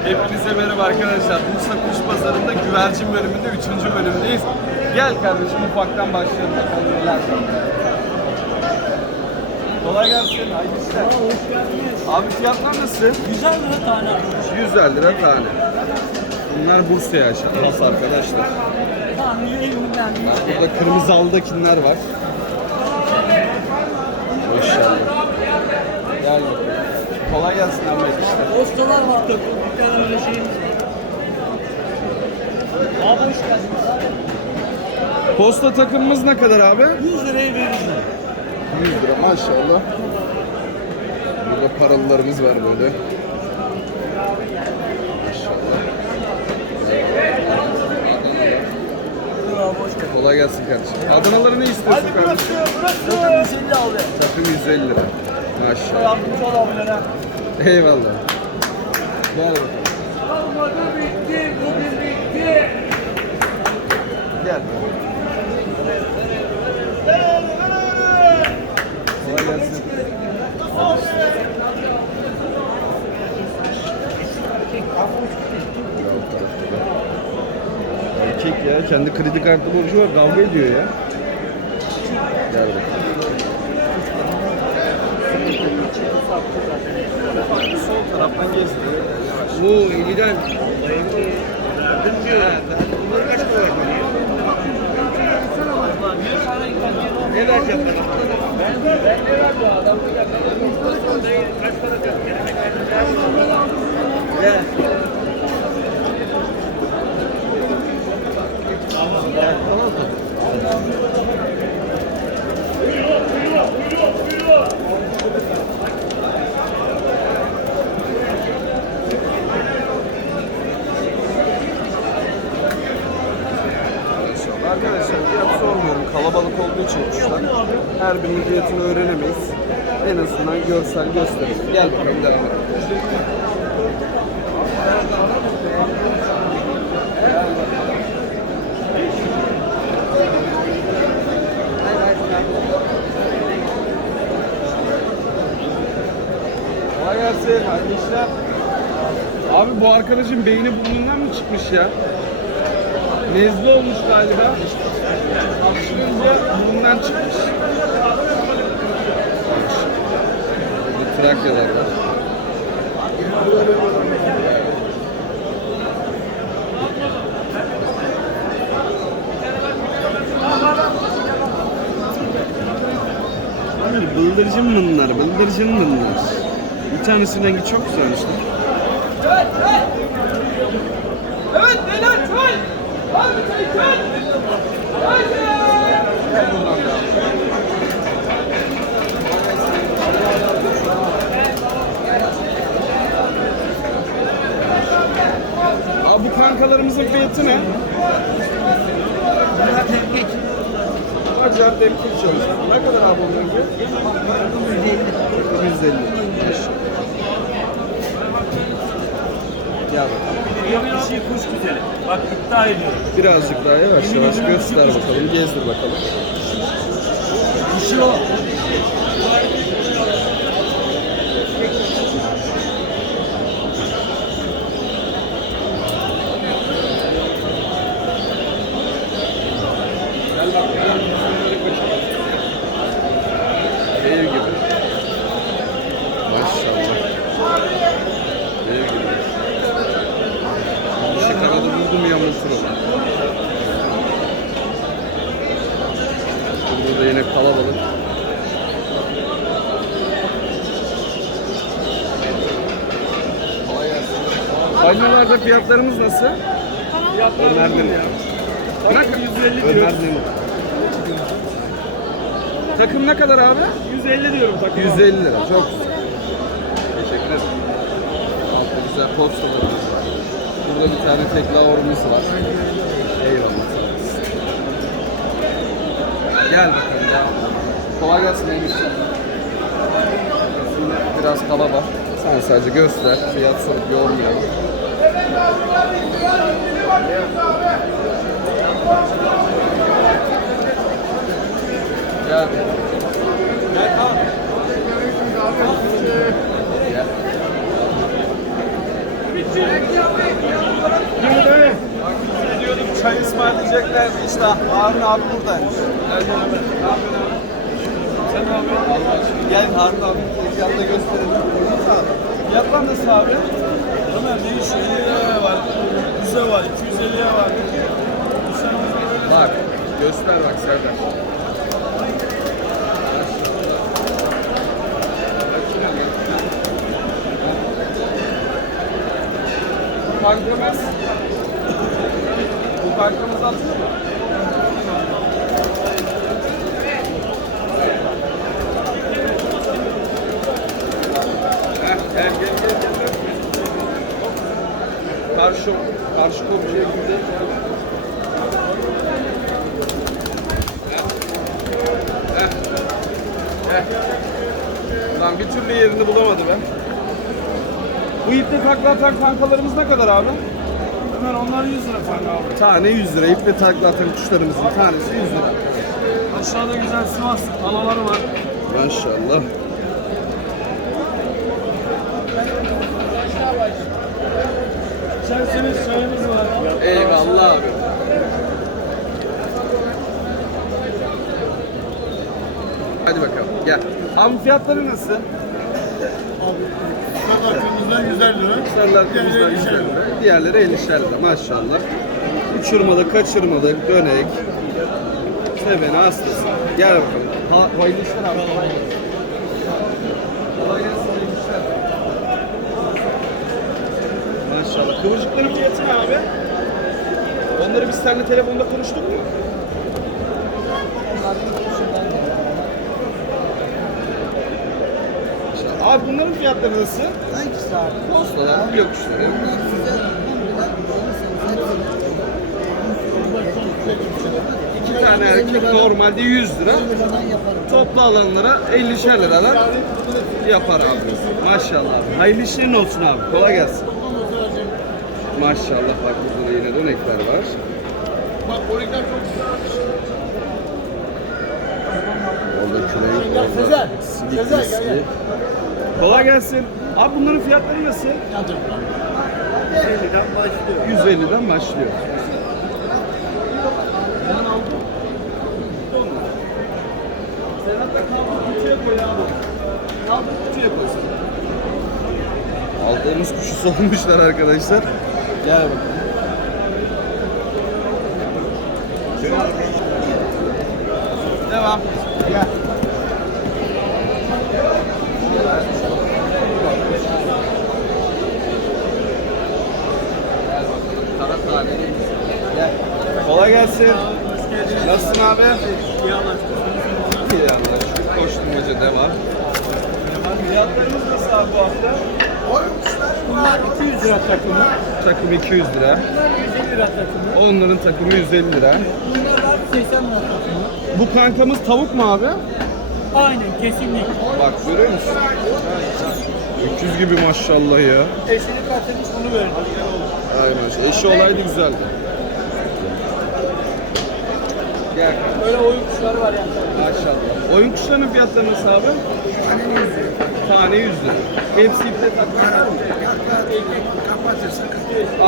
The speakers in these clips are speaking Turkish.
Hepinize merhaba arkadaşlar. Bursa Kuş Pazarı'nda güvercin bölümünde 3. bölümdeyiz. Gel kardeşim ufaktan başlayalım. Bakalım neler var. Kolay gelsin. Hayırlı işler. Abi fiyatlar nasıl? Güzel lira tane. 150 lira tane. Bunlar Bursa'ya has arkadaşlar. Tamam. Burada kırmızı aldakinler var. Maşallah. Kolay gelsin abi işte. Postalar var takım. Bir tane öyle şeyimiz var. Abi hoş geldiniz. Posta takımımız ne kadar abi? 100 liraya veririz. 100 lira maşallah. Burada paralılarımız var böyle. Maşallah. Kolay gelsin kardeşim. Adanaları ne istiyorsun Hadi kardeşim? burası, burası. 150 abi. Takım 150 lira. Maşallah. Yardımcı ol abilere. Eyvallah. Gel bakalım. Kalmadı bitti, bugün bitti. Gel. Kolay gelsin. Erkek ya kendi kredi kartı borcu var kavga ediyor ya. Gel bakalım. Bu ilgiden verdim diyor. Bunlar kaç para var? Ne vereceğim ben? Ne? Arkadaşlar fiyat sormuyorum. Kuşlar. Her birinin fiyatını öğrenemeyiz. En azından görsel gösterelim. Gel bakalım devam edelim. Kolay gelsin. Hayırlı işler. Abi bu arkadaşın beyni burnundan mı çıkmış ya? Nezle olmuş galiba. Hapşırınca burnundan çıkmış. Burada Trakyalar var. Abi bıldırcın bunlar, bıldırcın bunlar. Bir tanesinin rengi çok güzel işte. Evet beyler çay! Var mı çay çay? Haydi! Gel buradan devam. Kankalarımızın fiyatı ne? Bunlar tepkik. Acar tepki çalışıyor. Ne kadar abi onların fiyatı? 150. 150. Gel bakalım. Bir şey kuş güzeli. Bak iddia ediyorum. Birazcık daha yavaş yavaş göster bakalım. Gezdir bakalım. Dişi o. Ev gibi. Maşallah. Ev gibi. Dişi kanadı buldum yamultur onu. Burada da yine kalabalık. Kolay gelsin. Balinalarda fiyatlarımız nasıl? Ömer Demir. Kadar? 150 Ömer Demir. Takım ne kadar abi? 150 diyorum takım. 150 lira. Çok güzel. Teşekkür ederim. Altta güzel postalarımız var. Burada bir tane tekla orumuz var. Eyvallah. Gel bakalım. Devam. Kolay gelsin enişte. Biraz kalaba. Sen sadece göster. Fiyat sorup yormayalım. Gel. Gel. Gidiyorduk çay ısmarlayacaklar işte Harun abi abi. Ne yapıyorsun abi? Sen ne yapıyorsun? Gel Harun abi yanında gösterelim. Fiyatlar nasıl abi? Ömer değişiyor. 50 liraya var. 100'e var. 250'ye var. Bak göster bak Serdar. Bu kankamız Bu kankamız atıyor mu? Heh, gel gel gel gel. Karşı karşı komşuya. Lan bir türlü yerini bulamadı ben. Bu iple takla atan kankalarımız ne kadar abi? Ömer onlar 100 lira tane abi. Tane 100 lira. İple takla atan kuşlarımızın tanesi 100 lira. Aşağıda güzel Sivas alaları var. Maşallah. İçerseniz çayımız var. Eyvallah abi. Hadi bakalım gel. Abi fiyatları nasıl? Standartımızda 150 lira. Kırmızılar 100 lira. Diğerleri 50'şer lira maşallah. Uçurmalı, kaçırmalı, dönek. Seveni hastası. Gel bakalım. Ha, hayırlı işler abi. Kolay gelsin. Kolay gelsin. hayırlı işler. Maşallah. Kıvırcıkların fiyatı ne abi? Onları biz seninle telefonda konuştuk mu? İşte, Abi bunların fiyatları nasıl? Hangisi abi? Postalar, yokuşları. İki tane erkek normalde 100 lira. Toplu alanlara 50'şer liradan yapar abi. Maşallah abi. Hayırlı işlerin olsun abi. Kolay gelsin. Maşallah bak burada da yine dönekler var. Bak orikler çok güzel. Orada küreği, orada Sezer, silik riski. Kolay gelsin. Abi bunların fiyatları nasıl? 150'den başlıyor. Sen hatta kaldır kutuya koy abi. Kaldır kutuya koy sen. Aldığımız kuşu sormuşlar arkadaşlar. Gel bakalım. Devam. Gel. Gel. Kolay gelsin. Nasılsın abi? İyi anlaştık. Koşturmaca devam. Fiyatlarımız nasıl abi bu hafta? Bunlar 200 lira takımı. Takım 200 lira. 150 lira takımı. Onların takımı 150 lira. Bunlar 80 lira takımı. Bu kankamız tavuk mu abi? Aynen kesinlikle. Bak görüyor musun? Öküz gibi maşallah ya. Eşini kaçırmış bunu verdim. Aynen. Eşi olaydı güzeldi. Gel. Böyle oyun kuşları var yani. Maşallah. Oyun kuşlarının fiyatları nasıl abi? Tane 100 lira. Hepsi iple takmalar mı?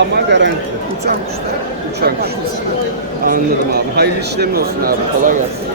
Ama garanti. uçan kuşlar. Uçan kuşlar. Anladım abi. Hayırlı işlerin olsun abi. Kolay gelsin.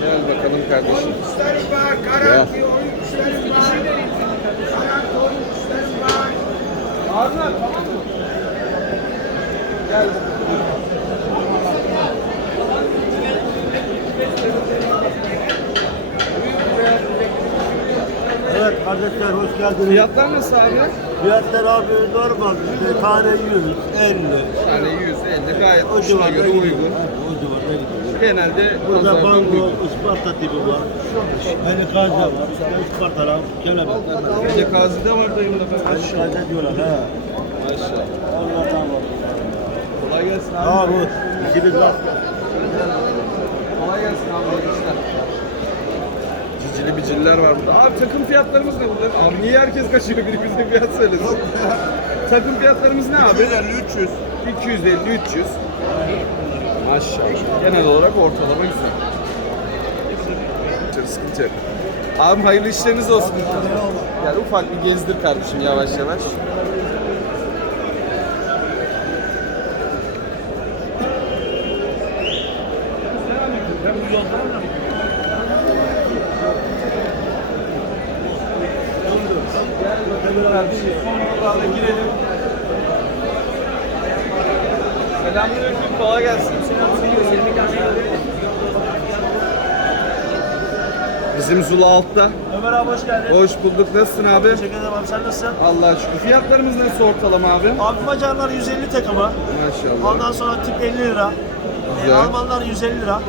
Gel bakalım kardeşim. Kuşlarım var, garanti oyun kuşlarım var. Garanti oyun kuşlarım var. Abi tamam mı? Gel. Evet kardeşler hoş geldiniz. Fiyatlar nasıl abi? Fiyatlar abi normal işte tane 100, 50. Yani 150 gayet O kuşuna civarda göre gidiyor. uygun. Ha, O civarda gidiyor. Genelde Burada pazardan bango, uygun. Isparta tipi var. Belikaze var. Ispartalar, kelebekler. Bir de kazide var dayımda ben. Maşallah. Belikaze diyorlar ha. Maşallah. Onlardan var. Kolay gelsin abi. Ha bu. İşimiz var. Kolay gelsin abi. iyi işler cili biciller var burada. Abi takım fiyatlarımız ne bunlar? Abi niye herkes kaçıyor birbirimizin fiyat söylesin? takım fiyatlarımız ne abi? 250 300. 250 300. Maşallah. Genel olarak ortalama güzel. Sıkıntı. Abi hayırlı işleriniz olsun. Yani ufak bir gezdir kardeşim yavaş yavaş. Son numaralarla girelim. Selamünaleyküm, kolay gelsin. Bizim Zula altta. Ömer abi hoş geldin. Hoş bulduk. Nasılsın abi? Teşekkür ederim abi sen nasılsın? Allah'a şükür. Fiyatlarımız nasıl ortalama abi? Abi Macarlar 150 takımı. Maşallah. Ondan sonra tip 50 lira. Ee, Güzel. Almanlar 150 lira.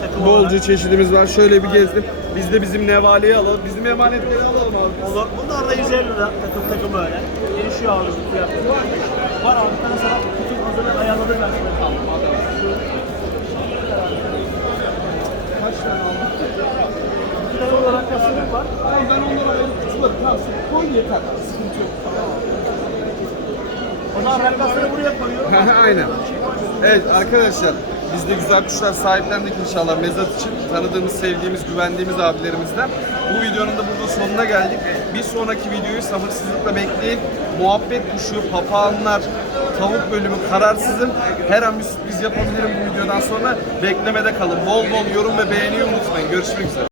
Takım olarak. Bolca çeşidimiz var. Şöyle bir gezdim. Biz de bizim nevaleyi alalım. Bizim emanetleri alalım abi. Olur. Bunlar da 150 lira. Takım takım öyle. Değişiyor abi bu fiyatları. Var abi ben sana bütün hazırlık ayarladım ben sana kaldım. Kaç tane? Bir tane olarak da sınıf var. Ben onlara ayrı kutuları tamam. Koy yeter. Sıkıntı yok. Onlar rakasını buraya koyuyor. Aynen. Evet arkadaşlar biz de güzel kuşlar sahiplendik inşallah mezat için. Tanıdığımız, sevdiğimiz, güvendiğimiz abilerimizden. Bu videonun da burada sonuna geldik. Bir sonraki videoyu sabırsızlıkla bekleyin. Muhabbet kuşu, papağanlar, tavuk bölümü kararsızım. Her an bir sürpriz yapabilirim bu videodan sonra. Beklemede kalın. Bol bol yorum ve beğeniyi unutmayın. Görüşmek üzere.